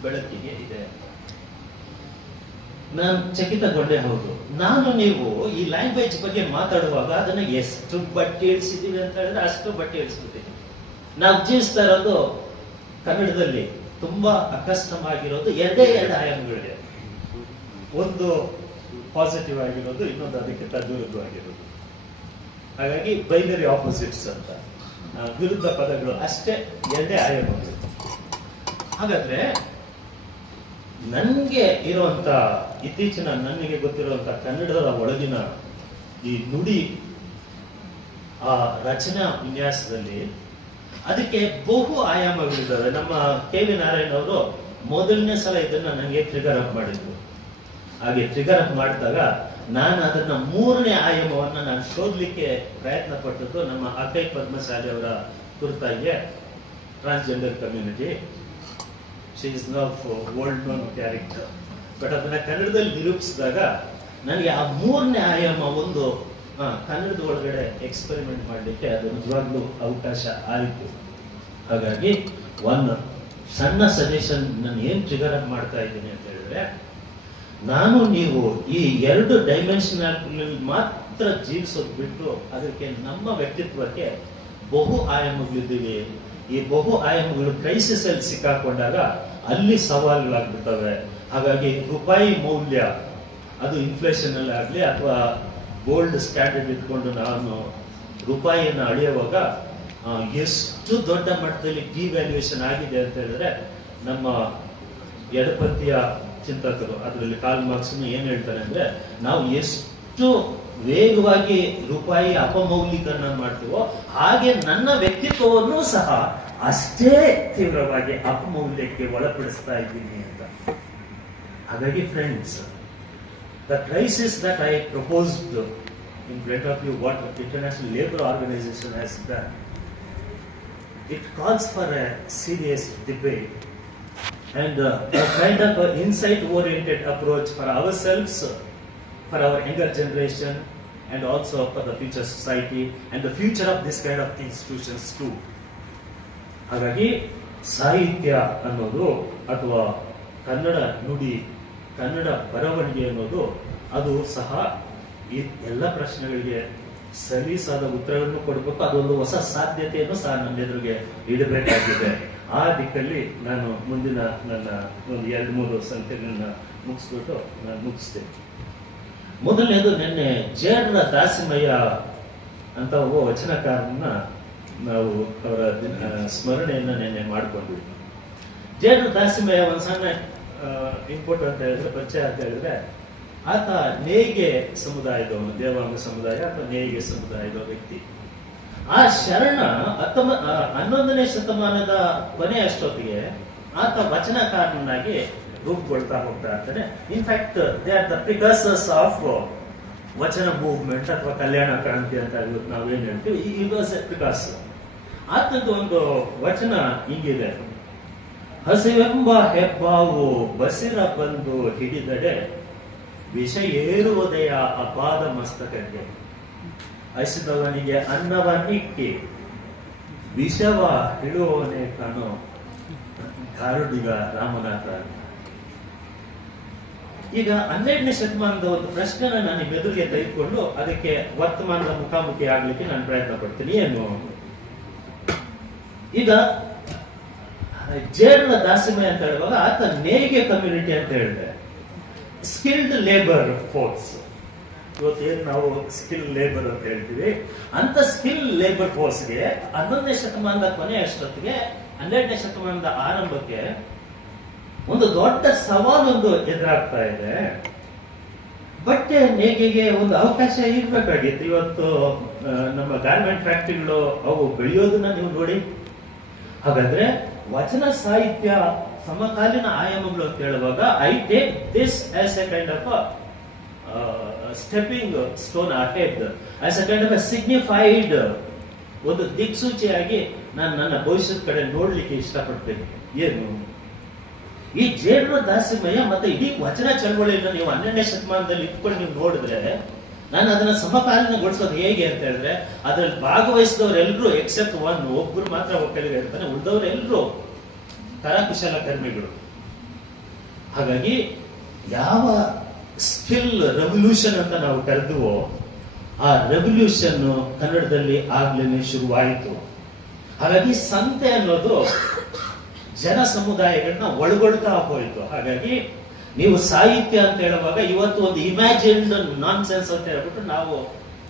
ಬೆಳಕಿಗೆ ಇದೆ. ನಾನು ಚಕಿತಗೊಂಡೆ. ಹೌದು, ನೀವು ಈ ಲ್ಯಾಂಗ್ವೇಜ್ ಬಗ್ಗೆ ಮಾತಾಡುವಾಗ ಅದನ್ನ ಎಷ್ಟು ಬಟ್ಟೆ ಇಳಿಸಿದೀವಿ ಅಂತ ಹೇಳಿದ್ರೆ ಅಷ್ಟು ಬಟ್ಟೆ ಇಳಿಸ್ಬಿಟ್ಟಿದ್ದೀವಿ. ನಾವು ಜೀವಿಸ್ತಾ ಇರೋದು ಕನ್ನಡದಲ್ಲಿ ತುಂಬಾ ಅಕಸ್ಟಮ್ ಆಗಿರೋದು 2 ಆಯಾಮಗಳಿದೆ. ಒಂದು ಪಾಸಿಟಿವ್ ಆಗಿರೋದು, ಇನ್ನೊಂದು ಅದಕ್ಕೆ ತದ್ವಿರುದ್ಧವಾಗಿರೋದು. ಹಾಗಾಗಿ ಬೈನರಿ ಆಪೋಸಿಟ್ಸ್ ಅಂತ, ವಿರುದ್ಧ ಪದಗಳು ಅಷ್ಟೇ 2 ಆಯಾಮಗಳು. ಹಾಗಾದ್ರೆ ನನಗೆ ಇರುವಂತ ನನಗೆ ಗೊತ್ತಿರುವಂತ ಕನ್ನಡದ ಒಳಗಿನ ಈ ನುಡಿ, ಆ ರಚನಾ ವಿನ್ಯಾಸದಲ್ಲಿ ಅದಕ್ಕೆ ಬಹು ಆಯಾಮಗಳಿದ್ದಾವೆ. ನಮ್ಮ ಕೆ ವಿ ನಾರಾಯಣ್ ಅವರು ಮೊದಲನೇ ಸಲ ಇದನ್ನ ನನಗೆ ಟ್ರಿಗರ್ ಅಪ್ ಮಾಡಿದ್ರು. ಹಾಗೆ ಟ್ರಿಗರ್ ಅಪ್ ಮಾಡಿದಾಗ ನಾನು ಅದನ್ನ 3ನೇ ಆಯಾಮವನ್ನ ನಾನು ಶೋಧಲಿಕ್ಕೆ ಪ್ರಯತ್ನ ಪಟ್ಟದ್ದು ನಮ್ಮ ಅಕೈ ಪದ್ಮಶಾಲಿ ಅವರ ಕುರಿತಾಗಿ. Transgender community, she is now world known character. But ಅದನ್ನ ಕನ್ನಡದಲ್ಲಿ ನಿರೂಪಿಸಿದಾಗ ನನಗೆ ಆ 3ನೇ ಆಯಾಮ ಒಂದು ಕನ್ನಡದ ಒಳಗಡೆ ಎಕ್ಸ್ಪೆರಿಮೆಂಟ್ ಮಾಡಲಿಕ್ಕೆ ಅದು ನಿಜವಾಗ್ಲೂ ಅವಕಾಶ ಆಯಿತು. ಹಾಗಾಗಿ ಒಂದು ಸಣ್ಣ ಸಜೆಷನ್ ನಾನು ಏನ್ ಟ್ರಿಗರ್ ಅಪ್ ಮಾಡ್ತಾ ಇದ್ದೀನಿ ಅಂತ ಹೇಳಿದ್ರೆ, ನೀವು ಈ 2 ಡೈಮೆನ್ಷನಲ್ ಮಾತ್ರ ಜೀವಿಸೋದು ಬಿಟ್ಟು ಅದಕ್ಕೆ ನಮ್ಮ ವ್ಯಕ್ತಿತ್ವಕ್ಕೆ ಬಹು ಆಯಾಮಗಳಿದ್ದೀವಿ. ಈ ಬಹು ಆಯಾಮಗಳು ಕ್ರೈಸಿಸ್ ಅಲ್ಲಿ ಸಿಕ್ಕಾಕೊಂಡಾಗ ಅಲ್ಲಿ ಸವಾಲುಗಳಾಗ್ಬಿಡ್ತವೆ. ಹಾಗಾಗಿ ರೂಪಾಯಿ ಮೌಲ್ಯ ಅದು ಇನ್ಫ್ಲೇಷನ್ ಅಲ್ಲಿ ಆಗ್ಲಿ ಅಥವಾ ಗೋಲ್ಡ್ ಸ್ಟ್ಯಾಂಡರ್ಡ್ ಇಟ್ಕೊಂಡು ನಾನು ರೂಪಾಯಿಯನ್ನು ಅಳೆಯುವಾಗ ಎಷ್ಟು ದೊಡ್ಡ ಮಟ್ಟದಲ್ಲಿ ಡಿವ್ಯಾಲ್ಯೂಯೇಷನ್ ಆಗಿದೆ ಅಂತ ಹೇಳಿದ್ರೆ, ನಮ್ಮ ಎಡಪಂಥೀಯ ಚಿಂತಕರು ಅದರಲ್ಲಿ ಕಾರ್ಲ್ ಮಾರ್ಕ್ಸ್ ಏನ್ ಹೇಳ್ತಾರೆ ಅಂದ್ರೆ, ನಾವು ಎಷ್ಟು ವೇಗವಾಗಿ ರೂಪಾಯಿ ಅಪಮೌಲ್ಯೀಕರಣ ಮಾಡ್ತೀವೋ ಹಾಗೆ ನನ್ನ ವ್ಯಕ್ತಿತ್ವವನ್ನು ಸಹ ಅಷ್ಟೇ ತೀವ್ರವಾಗಿ ಅಪಮೌಲ್ಯಕ್ಕೆ ಒಳಪಡಿಸ್ತಾ ಇದ್ದೀನಿ ಅಂತ. ಹಾಗಾಗಿ friends, the crisis that I proposed in front of you, what the International Labour Organization has done, it calls for a serious debate and a kind of insight-oriented approach for ourselves, for our younger generation, and also for the future society and the future of this kind of institutions too. ಹಾಗಾಗಿ ಸಾಹಿತ್ಯ ಅನ್ನೋದು ಅಥವಾ ಕನ್ನಡ ನುಡಿ, ಕನ್ನಡ ಬರವಣಿಗೆ ಅನ್ನೋದು ಅದು ಸಹ ಈ ಎಲ್ಲ ಪ್ರಶ್ನೆಗಳಿಗೆ ಸಲೀಸಾದ ಉತ್ತರಗಳನ್ನು ಕೊಡಬೇಕು. ಅದೊಂದು ಹೊಸ ಸಾಧ್ಯತೆಯನ್ನು ಸಹ ನನ್ನ ಎದುರಿಗೆ ಇಡಬೇಕಾಗಿದೆ. ಆ ದಿಕ್ಕಲ್ಲಿ ನಾನು ಮುಂದಿನ ನನ್ನ ಒಂದು 2-3 ಸಂಖ್ಯೆಗಳನ್ನ ಮುಗಿಸ್ಬಿಟ್ಟು ನಾನು ಮುಗಿಸ್ತೇನೆ. ಮೊದಲನೇದು, ನಿನ್ನೆ ಜೇಡ್ರ ದಾಸಿಮಯ್ಯ ಅಂತ ಒಬ್ಬ ವಚನಕಾರನ್ನ ನಾವು ಅವರ ಸ್ಮರಣೆಯನ್ನ ನಿನ್ನೆ ಮಾಡ್ಕೊಂಡ್ವಿ. ಜೇಡ್ರ ದಾಸಿಮಯ್ಯ ಒಂದು ಸಣ್ಣ ಇಂಪೋರ್ಟ್ ಅಂತ ಹೇಳಿದ್ರೆ, ಪರಿಚಯ ಅಂತ ಹೇಳಿದ್ರೆ, ಆತ ನೇಯ್ಗೆ ಸಮುದಾಯದವನು, ದೇವಾಂಗ ಸಮುದಾಯ ಅಥವಾ ನೇಯ್ಗೆ ಸಮುದಾಯದ ವ್ಯಕ್ತಿ. ಆ ಶರಣ 11ನೇ ಶತಮಾನದ ಕೊನೆ ಅಷ್ಟೊತ್ತಿಗೆ ಆತ ವಚನಕಾರನಾಗಿ ರೂಪುಗೊಳ್ತಾ ಹೋಗ್ತಾ ಇರ್ತಾನೆ. In fact they are the precursors of vachana movement ಅಥವಾ ಕಲ್ಯಾಣ ಕ್ರಾಂತಿ ಅಂತ ನಾವೇನ್ ಹೇಳ್ತೀವಿ, ಇಟ್ ವಾಸ್ ಎ ಪ್ರಿಕರ್ಸರ್. ಆತದ್ದು ಒಂದು ವಚನ ಹಿಂಗಿದೆ: ಹಸಿವೆಂಬ ಹೆಬ್ಬಾವು ಬಸಿರ ಬಂದು ಹಿಡಿದಡೆ, ವಿಷ ಏರುವುದೆಯ ಅಪಾದ ಮಸ್ತಕಕ್ಕೆ, ಹಸಿದವನಿಗೆ ಅನ್ನವನ್ನಿಕ್ಕಿ ವಿಷವ ಹಿಡುವವನೇ ಕಾಣೋ ಗಾರುಡಿಗ ರಾಮನಾಥ. ಈಗ 12ನೇ ಶತಮಾನದ ಒಂದು ಪ್ರಶ್ನೆನ ನಾನು ಎದುರಿಗೆ ತೆಗೆದುಕೊಂಡು ಅದಕ್ಕೆ ವರ್ತಮಾನದ ಮುಖಾಮುಖಿ ಆಗ್ಲಿಕ್ಕೆ ನಾನು ಪ್ರಯತ್ನ ಪಡ್ತೀನಿ. ಏನು ಈಗ ಜೇರ್ನ ದಾಸಿಮಯ್ಯ ಅಂತ ಹೇಳುವಾಗ ಆತ ನೇಯ್ಗೆ ಕಮ್ಯುನಿಟಿ ಅಂತ ಹೇಳಿದೆ, ಸ್ಕಿಲ್ಡ್ ಲೇಬರ್ ಫೋರ್ಸ್. ಇವತ್ತೇನು ನಾವು ಸ್ಕಿಲ್ ಲೇಬರ್ ಅಂತ ಹೇಳ್ತೀವಿ, ಅಂತ ಸ್ಕಿಲ್ ಲೇಬರ್ ಫೋರ್ಸ್ಗೆ 11ನೇ ಶತಮಾನದ ಕೊನೆ ಅಷ್ಟೊತ್ತಿಗೆ 12ನೇ ಶತಮಾನದ ಆರಂಭಕ್ಕೆ ಒಂದು ದೊಡ್ಡ ಸವಾಲೊಂದು ಎದುರಾಗ್ತಾ ಇದೆ. ಬಟ್ಟೆ ನೇಯ್ಗೆಗೆ ಒಂದು ಅವಕಾಶ ಇರ್ಬೇಕಾಗಿತ್ತು. ಇವತ್ತು ನಮ್ಮ ಗಾರ್ಮೆಂಟ್ ಫ್ಯಾಕ್ಟರಿಗಳು ಅವು ಬೆಳೆಯೋದನ್ನ ನೀವು ನೋಡಿ. ಹಾಗಾದ್ರೆ ವಚನ ಸಾಹಿತ್ಯ ಸಮಕಾಲೀನ ಆಯಾಮಗಳು ಅಂತ ಹೇಳುವಾಗ, I take this as a kind of stepping stone ahead, as a kind of signified ಒಂದು ದಿಕ್ಸೂಚಿಯಾಗಿ ನಾನು ನನ್ನ ಭವಿಷ್ಯದ ಕಡೆ ನೋಡ್ಲಿಕ್ಕೆ ಇಷ್ಟಪಡ್ತೇನೆ. ಏನು ಈ ಜೇಡ್ರ ದಾಸಿಮಯ್ಯ ಮತ್ತೆ ಇಡೀ ವಚನ ಚಳವಳಿಯನ್ನು ನೀವು 12ನೇ ಶತಮಾನದಲ್ಲಿ ಇಟ್ಕೊಂಡು ನೀವು ನೋಡಿದ್ರೆ, ನಾನು ಅದನ್ನ ಸಮಕಾಲೀನಗೊಳಿಸೋದು ಹೇಗೆ ಅಂತ ಹೇಳಿದ್ರೆ, ಅದ್ರಲ್ಲಿ ಭಾಗವಹಿಸಿದವರೆಲ್ಲರೂ ಎಕ್ಸೆಪ್ಟ್ ಒಬ್ಬರು ಮಾತ್ರ ಒಕ್ಕಲಿಗ ಇರ್ತಾನೆ, ಉಳಿದವರೆಲ್ಲರೂ ಕರಕುಶಲಕರ್ಮಿಗಳು. ಹಾಗಾಗಿ ಯಾವ ಸ್ಕಿಲ್ ರೆವಲ್ಯೂಷನ್ ಅಂತ ನಾವು ಕರೆದುವೋ ಆ ರೆವಲ್ಯೂಷನ್ ಕನ್ನಡದಲ್ಲಿ ಆಗ್ಲೇನೆ ಶುರುವಾಯಿತು. ಹಾಗಾಗಿ ಸಂತೆ ಅನ್ನೋದು ಜನ ಸಮುದಾಯಗಳನ್ನ ಒಳಗೊಳ್ತಾ ಹೋಯಿತು. ಹಾಗಾಗಿ ನೀವು ಸಾಹಿತ್ಯ ಅಂತ ಹೇಳುವಾಗ ಇವತ್ತು ಒಂದು ಇಮ್ಯಾಜಿನ್ಡ್ ನಾನ್ ಸೆನ್ಸ್ ಅಂತ ಹೇಳ್ಬಿಟ್ಟು ನಾವು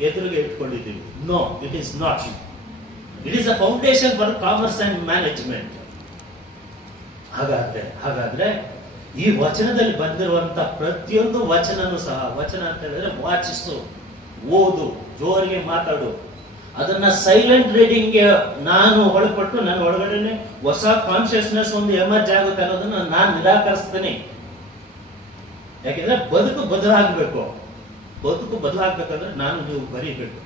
ಎದುರಿಗೆ ಇಟ್ಕೊಂಡಿದ್ದೀವಿ. No, it is not. It is a foundation for commerce and management. ಹಾಗಾದ್ರೆ ಈ ವಚನದಲ್ಲಿ ಬಂದಿರುವಂತ ಪ್ರತಿಯೊಂದು ವಚನನೂ ಸಹ, ವಚನ ಅಂತ ಹೇಳಿದ್ರೆ ವಾಚಿಸು, ಓದು, ಜೋರಿಗೆ ಮಾತಾಡು, ಅದನ್ನ ಸೈಲೆಂಟ್ ರೀಡಿಂಗ್ ನಾನು ಒಳಪಟ್ಟು ನನ್ನ ಒಳಗಡೆ ಹೊಸ ಕಾನ್ಶಿಯಸ್ನೆಸ್ ಒಂದು ಎಮರ್ಜ್ ಆಗುತ್ತೆ ಅನ್ನೋದನ್ನ ನಾನು ನಿರಾಕರಿಸ್ತೇನೆ. ಯಾಕೆಂದ್ರೆ ಬದುಕು ಬದಲಾಗಬೇಕು. ಬದುಕು ಬದಲಾಗಬೇಕಂದ್ರೆ ನಾನು ನೀವು ಬರೀಬೇಕು.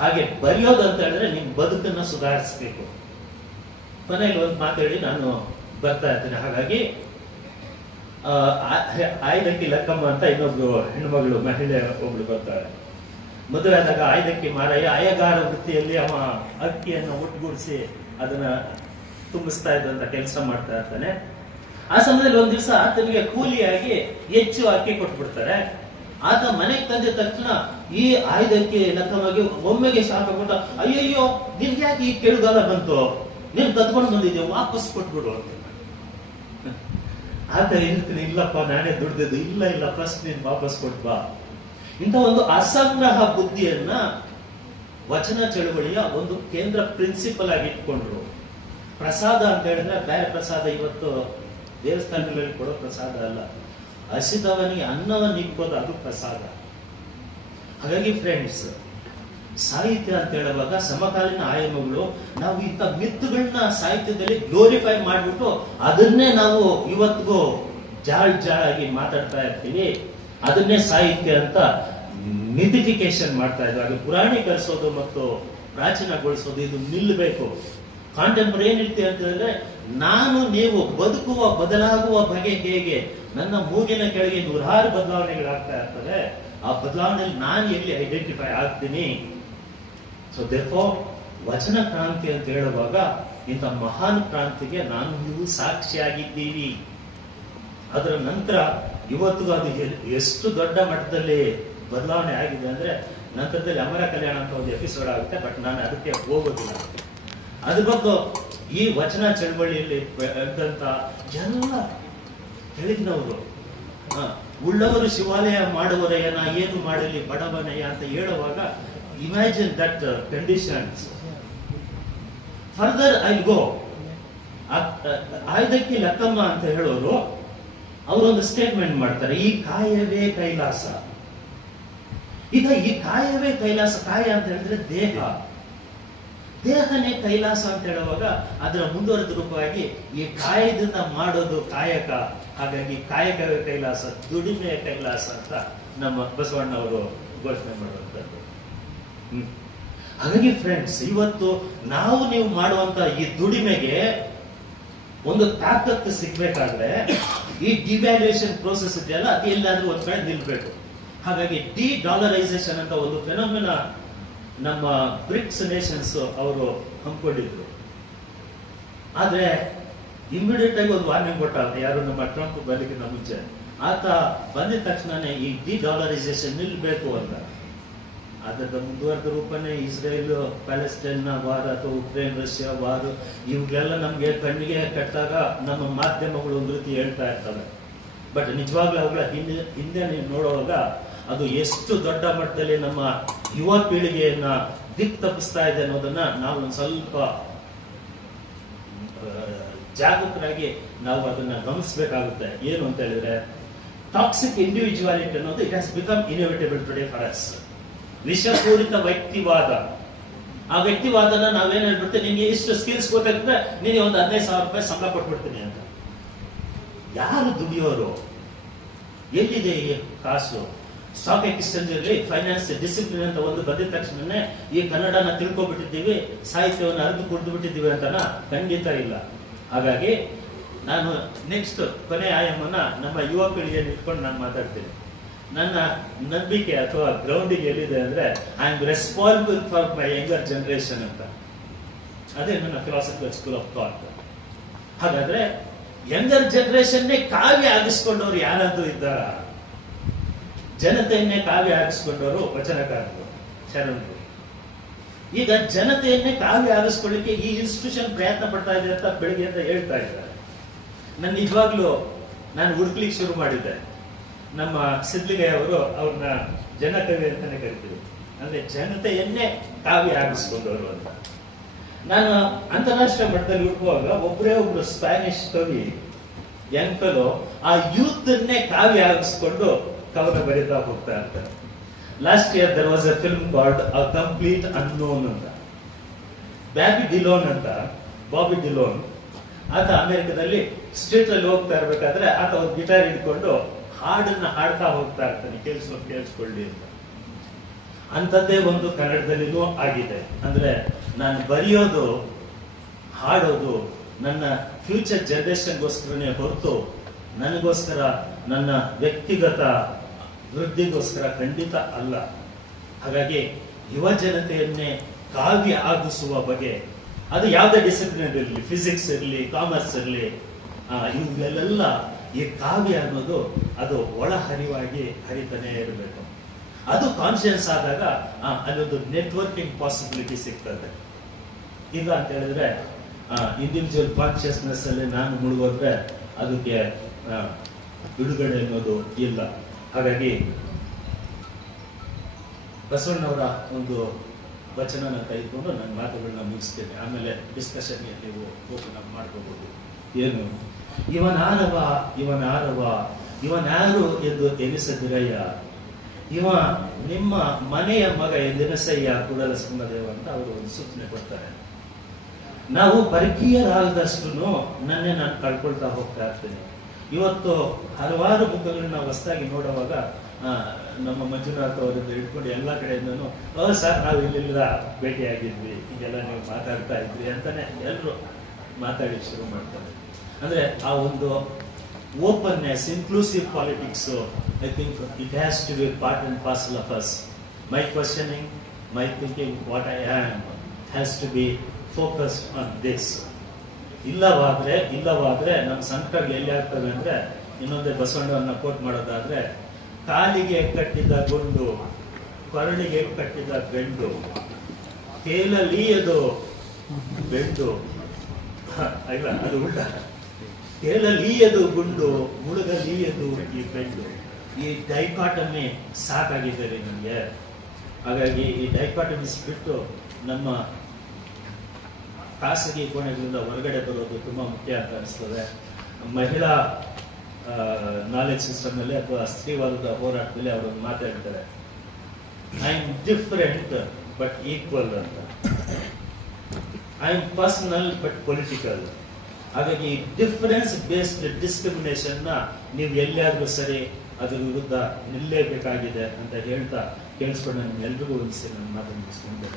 ಹಾಗೆ ಬರೆಯೋದು ಅಂತ ಹೇಳಿದ್ರೆ ನಿಮ್ ಬದುಕನ್ನ ಸುಧಾರಿಸಬೇಕು. ಕೊನೆಯಲ್ಲಿ ಒಂದು ಮಾತಾಡಿ ನಾನು ಬರ್ತಾ ಇರ್ತೇನೆ. ಹಾಗಾಗಿ ಆಯ್ದಕ್ಕಿ ಲಕ್ಕಮ್ಮ ಅಂತ ಇನ್ನೊಬ್ರು ಹೆಣ್ಮಗಳು ಮಹಿಳೆ ಒಬ್ಳು ಬರ್ತಾಳೆ. ಮದುವೆ ಆದಾಗ ಆಯ್ದಕ್ಕಿ ಮಾರಯ್ಯ ಅಯ್ಯಗಾರ ವೃತ್ತಿಯಲ್ಲಿ ಅವ ಅಕ್ಕಿಯನ್ನು ಒಟ್ಟುಗೂಡಿಸಿ ಅದನ್ನ ತುಂಬಿಸ್ತಾ ಇದ್ದಂತ ಕೆಲಸ ಮಾಡ್ತಾ ಇರ್ತಾನೆ. ಆ ಸಮಯದಲ್ಲಿ ಒಂದ್ ದಿವಸ ಆತನಿಗೆ ಕೂಲಿಯಾಗಿ ಹೆಚ್ಚು ಅಕ್ಕಿ ಕೊಟ್ಬಿಡ್ತಾರೆ. ಆತ ಮನೆಗೆ ತಂದ ತಕ್ಷಣ ಈ ಆಯ್ದಕ್ಕಿ ಲಕ್ಕಮ್ಮಗೆ ಒಮ್ಮೆಗೆ ಶಾಕ್ ಆಗ್ಬಿಟ್ಟು, ಅಯ್ಯಯ್ಯೋ ನಿನ್ಗೆ ಯಾಕೆ ಈ ಕೆಳಗಾಲ ಬಂತು, ನೀನ್ ಕತ್ಕೊಂಡು ಬಂದಿದ್ಯಾ, ವಾಪಸ್ ಕೊಟ್ಬಿಡು ಅಂತ. ಆತ ಹೇಳ್ತೀನಿ, ಇಲ್ಲಪ್ಪ ನಾನೇ ದುಡ್ದಿದ್ದು. ಇಲ್ಲ ಫಸ್ಟ್ ನೀನ್ ವಾಪಸ್ ಕೊಟ್ಬಾ. ಇಂಥ ಒಂದು ಅಸಂಗ್ರಹ ಬುದ್ಧಿಯನ್ನ ವಚನ ಚಳುವಳಿಯ ಒಂದು ಕೇಂದ್ರ ಪ್ರಿನ್ಸಿಪಲ್ ಆಗಿ ಇಟ್ಕೊಂಡ್ರು. ಪ್ರಸಾದ ಅಂತ ಹೇಳಿದ್ರೆ ಬೇರೆ ಪ್ರಸಾದ, ಇವತ್ತು ದೇವಸ್ಥಾನಗಳಲ್ಲಿ ಕೊಡೋ ಪ್ರಸಾದ ಅಲ್ಲ. ಹಸಿದವನಿಗೆ ಅನ್ನವನ್ನು ಇಕ್ಕೋದು ಅದು ಪ್ರಸಾದ. ಹಾಗಾಗಿ ಫ್ರೆಂಡ್ಸ್, ಸಾಹಿತ್ಯ ಅಂತ ಹೇಳುವಾಗ ಸಮಕಾಲೀನ ಆಯಾಮಗಳು, ನಾವು ಇಂಥ ಮಿತ್ತುಗಳನ್ನ ಸಾಹಿತ್ಯದಲ್ಲಿ ಗ್ಲೋರಿಫೈ ಮಾಡಿಬಿಟ್ಟು ಅದನ್ನೇ ನಾವು ಇವತ್ತಿಗೂ ಜಾಳಾಗಿ ಮಾತಾಡ್ತಾ ಇರ್ತೀವಿ. ಅದನ್ನೇ ಸಾಹಿತ್ಯ ಅಂತ ಮಿಥಿಫಿಕೇಶನ್ ಮಾಡ್ತಾ ಇದ್ದಾಗ ಪುರಾಣೀಕರಿಸೋದು ಮತ್ತು ಪ್ರಾಚೀನಗೊಳಿಸೋದು ಇದು ನಿಲ್ಲಬೇಕು. ಕಾಂಟೆಂಪರೇನಿಟಿ ಅಂತ ಹೇಳಿದ್ರೆ ನಾನು ನೀವು ಬದುಕುವ ಬದಲಾಗುವ ಬಗೆ ಹೇಗೆ, ನನ್ನ ಮೂಗಿನ ಕೆಳಗೆ 106 ಬದಲಾವಣೆಗಳಾಗ್ತಾ ಇರ್ತವೆ. ಆ ಬದಲಾವಣೆಯಲ್ಲಿ ನಾನು ಎಲ್ಲಿ ಐಡೆಂಟಿಫೈ ಆಗ್ತೀನಿ. ಸೊ ದೇರ್ಫೋರ್ ವಚನ ಕ್ರಾಂತಿ ಅಂತ ಹೇಳುವಾಗ ಇಂಥ ಮಹಾನ್ ಕ್ರಾಂತಿಗೆ ನಾನು ನೀವು ಸಾಕ್ಷಿಯಾಗಿದ್ದೀವಿ. ಅದರ ನಂತರ ಇವತ್ತಿಗೂ ಅದು ಎಷ್ಟು ದೊಡ್ಡ ಮಟ್ಟದಲ್ಲಿ ಬದಲಾವಣೆ ಆಗಿದೆ ಅಂದ್ರೆ ನಂತರದಲ್ಲಿ ಅಮರ ಕಲ್ಯಾಣ ಅಂತ ಒಂದು ಎಪಿಸೋಡ್ ಆಗುತ್ತೆ, ಬಟ್ ನಾನು ಅದಕ್ಕೆ ಹೋಗೋದಿಲ್ಲ. ಅದ್ರ ಬದಲು ಈ ವಚನ ಚಳವಳಿಯಲ್ಲಿ ಬೆಳೆದಂತ ಎಲ್ಲ ಕೆಳಗಿನವರು, ಉಳ್ಳವರು ಶಿವಾಲಯ ಮಾಡುವರೆಯ ನಾ ಏನು ಮಾಡಲಿ ಬಡವನೆಯ ಅಂತ ಹೇಳುವಾಗ imagine that conditions. Further I go. Aydakki Lakkamma ಅಂತ ಹೇಳೋರು ಅವರೊಂದು ಸ್ಟೇಟ್ಮೆಂಟ್ ಮಾಡ್ತಾರೆ, ಈ ಕಾಯವೇ ಕೈಲಾಸ. ಈಗ ಈ ಕಾಯವೇ ಕೈಲಾಸ, ಕಾಯ ಅಂತ ಹೇಳಿದ್ರೆ ದೇಹ, ದೇಹನೇ ಕೈಲಾಸ ಅಂತ ಹೇಳುವಾಗ ಅದರ ಮುಂದುವರೆದ ರೂಪವಾಗಿ ಈ ಕಾಯದಿಂದ ಮಾಡೋದು ಕಾಯಕ. ಹಾಗಾಗಿ ಕಾಯಕವೇ ಕೈಲಾಸ, ದುಡಿಮೆಯ ಕೈಲಾಸ ಅಂತ ನಮ್ಮ ಬಸವಣ್ಣವರು ಘೋಷಣೆ ಮಾಡುವಂಥದ್ದು. ಹಾಗಾಗಿ ಫ್ರೆಂಡ್ಸ್, ಇವತ್ತು ನಾವು ನೀವು ಮಾಡುವಂತ ಈ ದುಡಿಮೆಗೆ ಒಂದು ತಾಕತ್ತು ಸಿಗ್ಬೇಕಾದ್ರೆ ಈ ಡಿವ್ಯಾಲ್ಯೂಯೇಷನ್ ಪ್ರೋಸೆಸ್ ಇದೆಯಲ್ಲ, ಅದು ಎಲ್ಲಾದ್ರೂ ಒಂದ್ ಕಡೆ ನಿಲ್ಬೇಕು. ಹಾಗಾಗಿ ಡಿ-ಡಾಲರೈಸೇಷನ್ ಅಂತ ಒಂದು ಫೆನೋಮಿನ ನಮ್ಮ ಬ್ರಿಕ್ಸ್ ನೇಷನ್ಸ್ ಅವರು ಹಮ್ಮಿಕೊಂಡಿದ್ರು. ಆದ್ರೆ ಇಮಿಡಿಯೇಟ್ ಆಗಿ ಒಂದು ವಾರ್ನಿಂಗ್ ಕೊಟ್ಟ, ಯಾರು ನಮ್ಮ ಟ್ರಂಪ್ ಬರಲಿಕ್ಕಿಂತ ಮುಂಚೆ. ಆತ ಬಂದಿದ ತಕ್ಷಣನೇ ಈ ಡಿ-ಡಾಲರೈಸೇಷನ್ ನಿಲ್ಬೇಕು ಅಂತ. ಅದರ ಮುಂದುವರೆದ ರೂಪನೇ ಇಸ್ರೇಲ್ ಪ್ಯಾಲೆಸ್ಟೈನ್ ವಾರ ಅಥವಾ ಉಕ್ರೇನ್ ರಷ್ಯಾ ವಾರ, ಇವುಗಳೆಲ್ಲ ನಮ್ಗೆ ಕಣ್ಣಿಗೆ ಕಟ್ಟಾಗ ನಮ್ಮ ಮಾಧ್ಯಮಗಳು ಒಂದು ರೀತಿ ಹೇಳ್ತಾ ಇರ್ತವೆ. ಬಟ್ ನಿಜವಾಗ್ಲೂ ಅವುಗಳ ಹಿಂದೆ ನೀವು ನೋಡುವಾಗ ಅದು ಎಷ್ಟು ದೊಡ್ಡ ಮಟ್ಟದಲ್ಲಿ ನಮ್ಮ ಯುವ ಪೀಳಿಗೆಯನ್ನ ದಿಕ್ ತಪ್ಪಿಸ್ತಾ ಇದೆ ಅನ್ನೋದನ್ನ ನಾವು ಒಂದು ಸ್ವಲ್ಪ ಜಾಗೃತರಾಗಿ ನಾವು ಅದನ್ನ ಗಮನಿಸಬೇಕಾಗುತ್ತೆ. ಏನು ಅಂತ ಹೇಳಿದ್ರೆ, ಟಾಕ್ಸಿಕ್ ಇಂಡಿವಿಜುವಾಲಿಟಿ ಅನ್ನೋದು it has become inevitable today for us. ವಿಷಪೂರಿತ ವ್ಯಕ್ತಿವಾದ. ಆ ವ್ಯಕ್ತಿವಾದನ ನಾವೇನ್ ಹೇಳ್ಬಿಡ್ತೇವೆ, ನಿನ್ಗೆ ಇಷ್ಟು ಸ್ಕಿಲ್ಸ್ ಗೊತ್ತಾಗ್ತದೆ, ನೀನು ಒಂದು 15,000 ರೂಪಾಯಿ ಸಂಬಳ ಕೊಟ್ಬಿಡ್ತೀನಿ ಅಂತ. ಯಾರು ದುಡಿಯೋರು? ಎಲ್ಲಿದೆ ಈ ಕಾಸು? ಸ್ಟಾಕ್ ಎಕ್ಸ್ಚೇಂಜ್ ಅಲ್ಲಿ ಫೈನಾನ್ಸ್ ಡಿಸಿಪ್ಲಿನ್ ಅಂತ ಒಂದು ಬಂದಿದ ತಕ್ಷಣನೇ ಈ ಕನ್ನಡನ ತಿಳ್ಕೊಬಿಟ್ಟಿದ್ದೀವಿ, ಸಾಹಿತ್ಯವನ್ನು ಅರಿದು ಕುಡಿದು ಬಿಟ್ಟಿದ್ದೀವಿ ಅಂತನ? ಖಂಡಿತ ಇಲ್ಲ. ಹಾಗಾಗಿ ನಾನು ನೆಕ್ಸ್ಟ್ ಕೊನೆ ಆಯಾಮನ ನಮ್ಮ ಯುವ ಪೀಳಿಗೆಯನ್ನು ಇಟ್ಕೊಂಡು ನಾನು ಮಾತಾಡ್ತೀನಿ. ನನ್ನ ನಂಬಿಕೆ ಅಥವಾ ಗ್ರೌಂಡಿಗೆ ಎಲ್ಲಿದೆ ಅಂದ್ರೆ, I am responsible for my younger generation ಅಂತ. ಅದೇ ನನ್ನ ಫಿಲಾಸಫಿಕಲ್ ಸ್ಕೂಲ್ ಆಫ್ ಥಾಟ್. ಹಾಗಾದ್ರೆ ಯಂಗರ್ ಜನರೇಷನ್ನೇ ಕಾವ್ಯ ಆಗಿಸ್ಕೊಂಡವ್ರು ಯಾರಾದ್ರೂ ಇದ್ದಾರ? ಜನತೆಯನ್ನೇ ಕಾವ್ಯ ಆಗಿಸ್ಕೊಂಡವರು ವಚನಕಾರರು, ಶರಣರು. ಈಗ ಜನತೆಯನ್ನೇ ಕಾವ್ಯ ಆಗಿಸ್ಕೊಳ್ಳಿಕ್ಕೆ ಈ ಇನ್ಸ್ಟಿಟ್ಯೂಷನ್ ಪ್ರಯತ್ನ ಪಡ್ತಾ ಇದೆ ಅಂತ ಬೆಳಿಗ್ಗೆ ಅಂತ ಹೇಳ್ತಾ ಇದ್ದಾರೆ. ನಾನು ನಿಜವಾಗ್ಲೂ ನಾನು ಹುಡುಕ್ಲಿಕ್ಕೆ ಶುರು ಮಾಡಿದ್ದೆ. ನಮ್ಮ ಸಿದ್ಲಿಗಯ್ಯ ಅವರು ಅವ್ರನ್ನ ಜನಕವಿ ಅಂತಾನೆ ಕರಿತೀವಿ, ಅಂದ್ರೆ ಜನತೆಯನ್ನೇ ಕಾವ್ಯ ಆಗಿಸ್ಕೊಂಡವರು ಅಂತ. ನಾನು ಅಂತಾರಾಷ್ಟ್ರೀಯ ಮಟ್ಟದಲ್ಲಿ ಹುಡುಕುವಾಗ ಒಬ್ರು ಸ್ಪ್ಯಾನಿಷ್ ಕವಿ ಎಂಕಲು ಆ ಯೂತ್ ಅನ್ನೇ ಕಾವ್ಯ ಆಗಿಸ್ಕೊಂಡು ಕವನ ಬರೀತಾ ಹೋಗ್ತಾ ಇರ್ತಾರೆ. Last year there was a film called a complete unknown ಅಂತ. ಬಾಬಿ ಡಿಲೋನ್ ಆತ ಅಮೆರಿಕದಲ್ಲಿ ಸ್ಟ್ರೀಟ್ ಅಲ್ಲಿ ಹೋಗ್ತಾ ಇರ್ಬೇಕಾದ್ರೆ ಆತ ಒಂದು ಗಿಟಾರ್ ಹಿಡ್ಕೊಂಡು ಹಾಡನ್ನ ಹಾಡ್ತಾ ಹೋಗ್ತಾ ಇರ್ತಾನೆ, ಕೇಳಿಸ್ಕೊಳ್ಳಿ ಅಂತ. ಅಂಥದ್ದೇ ಒಂದು ಕನ್ನಡದಲ್ಲಿನೂ ಆಗಿದೆ. ಅಂದ್ರೆ ನಾನು ಬರೆಯೋದು, ಹಾಡೋದು ನನ್ನ ಫ್ಯೂಚರ್ ಜನರೇಷನ್ಗೋಸ್ಕರನೇ ಹೊರತು ನನಗೋಸ್ಕರ, ನನ್ನ ವ್ಯಕ್ತಿಗತ ವೃದ್ಧಿಗೋಸ್ಕರ ಖಂಡಿತ ಅಲ್ಲ. ಹಾಗಾಗಿ ಯುವ ಜನತೆಯನ್ನೇ ಕಾವ್ಯ ಆಗಿಸುವ ಬಗೆ, ಅದು ಯಾವುದೇ ಡಿಸಿಪ್ಲಿನ್ ಇರಲಿ, ಫಿಸಿಕ್ಸ್ ಇರಲಿ, ಕಾಮರ್ಸ್ ಇರಲಿ, ಇವುಗಳೆಲ್ಲ ಈ ಕಾವ್ಯ ಅನ್ನೋದು ಅದು ಒಳಹರಿವಾಗಿ ಹರಿತಾನೆ ಇರಬೇಕು. ಅದು ಕಾನ್ಶಿಯಸ್ ಆದಾಗ ಅಲ್ಲೊಂದು ನೆಟ್ವರ್ಕಿಂಗ್ ಪಾಸಿಬಿಲಿಟಿ ಸಿಗ್ತದೆ. ಇಲ್ಲ ಅಂತ ಹೇಳಿದ್ರೆ ಇಂಡಿವಿಜುವಲ್ ಕಾನ್ಶಿಯಸ್ನೆಸ್ ಅಲ್ಲಿ ನಾನು ಮುಳುಗೋದ್ರೆ ಅದಕ್ಕೆ ಬಿಡುಗಡೆ ಅನ್ನೋದು ಇಲ್ಲ. ಹಾಗಾಗಿ ಬಸವಣ್ಣವರ ಒಂದು ವಚನನ ತೆಗೆದುಕೊಂಡು ನನ್ನ ಮಾತುಗಳನ್ನ ಮುಗಿಸ್ತೇನೆ. ಆಮೇಲೆ ಡಿಸ್ಕಷನ್ಗೆ ನೀವು ಓಪನ್ ಅಪ್ ಮಾಡ್ಕೋಬಹುದು. ಏನು ಇವನಾರು ಎಂದು ಎನಿಸದಿರಯ್ಯ, ಇವ ನಿಮ್ಮ ಮನೆಯ ಮಗ ಎಂದೆನಸಯ್ಯ ಕೂಡಲ ಸಂಗದೇವ ಅಂತ ಅವರು ಒಂದು ಸೂಚನೆ ಕೊಡ್ತಾರೆ. ನಾವು ಪರಕೀಯರಾಗದಷ್ಟು ನನ್ನೇ ನಾನು ಕಳ್ಕೊಳ್ತಾ ಹೋಗ್ತಾ ಇರ್ತೀನಿ. ಇವತ್ತು ಹಲವಾರು ಮುಖಗಳನ್ನ ಹೊಸದಾಗಿ ನೋಡುವಾಗ ನಮ್ಮ ಮಂಜುನಾಥ್ ಅವರಿಂದ ಹಿಡ್ಕೊಂಡು ಎಲ್ಲ ಕಡೆಯಿಂದನೂ ಸರ್ ನಾವು ಇಲ್ಲೆಲ್ಲ ಭೇಟಿಯಾಗಿದ್ವಿ, ಹೀಗೆಲ್ಲ ನೀವು ಮಾತಾಡ್ತಾ ಇದ್ರಿ ಅಂತಾನೆ ಎಲ್ಲರೂ ಮಾತಾಡಿ ಶುರು ಮಾಡ್ತಾರೆ. ಅಂದ್ರೆ ಆ ಒಂದು openness, inclusive politics, I think it has to be part and parcel of us. My questioning, my thinking, what I am has to be focused on this. ಇಲ್ಲವಾದ್ರೆ ನಮ್ಮ ಸಂಕಟ ಎಲ್ಲಿ ಆಗ್ತದೆ ಅಂದ್ರೆ, ಇನ್ನೊಂದೇ ಬಸವಣ್ಣವನ್ನ ಕೋಟ್ ಮಾಡೋದಾದ್ರೆ, ಕಾಲಿಗೆ ಕಟ್ಟಿದ ಗುಂಡು, ಕೊರಳಿಗೆ ಕಟ್ಟಿದ ಬೆಂಡು, ತೇಲಲೀಯದು ಬೆಂಡು, ಇಲ್ಲ ಅದು ಉಲ್ಟ, ತೇಲಲೀಯದು ಗುಂಡು, ಮುಳುಗಲೀಯದು ಈ ಬೆಂಡು. ಈ ಡೈಕಾಟಮಿ ಸಾಕಾಗಿದೆ ರೀ ನನಗೆ. ಹಾಗಾಗಿ ಈ ಡೈಕಾಟಮಿಸ್ ಬಿಟ್ಟು ನಮ್ಮ ಖಾಸಗಿ ಕೋಣೆಗಳಿಂದ ಹೊರಗಡೆ ಬರೋದು ತುಂಬಾ ಮುಖ್ಯ ಅಂತ ಅನಿಸ್ತದೆ. ಮಹಿಳಾ ನಾಲೆಜ್ ಸಿಸ್ಟಮ್ ಅಲ್ಲಿ ಅಥವಾ ಸ್ತ್ರೀವಾದದ ಹೋರಾಟದಲ್ಲಿ ಅವರೊಂದು ಮಾತಾಡ್ತಾರೆ, I am different but equal ಅಂತ. I am personal but political. ಹಾಗಾಗಿ ಡಿಫರೆನ್ಸ್ ಬೇಸ್ಡ್ ಡಿಸ್ಕ್ರಿಮಿನೇಷನ್ ನ ನೀವು ಎಲ್ಲಿಯಾದ್ರೂ ಸರಿ ಅದ್ರ ವಿರುದ್ಧ ನಿಲ್ಲೇಬೇಕಾಗಿದೆ ಅಂತ ಹೇಳ್ತಾ ಕೇಳಿಸ್ಕೊಂಡು ನಿಮ್ಗೆಲ್ರಿಗೂ ಒಂದು ನನ್ನ ಮಾತನ್ನು ಮುಗಿಸ್ಕೊಂಡು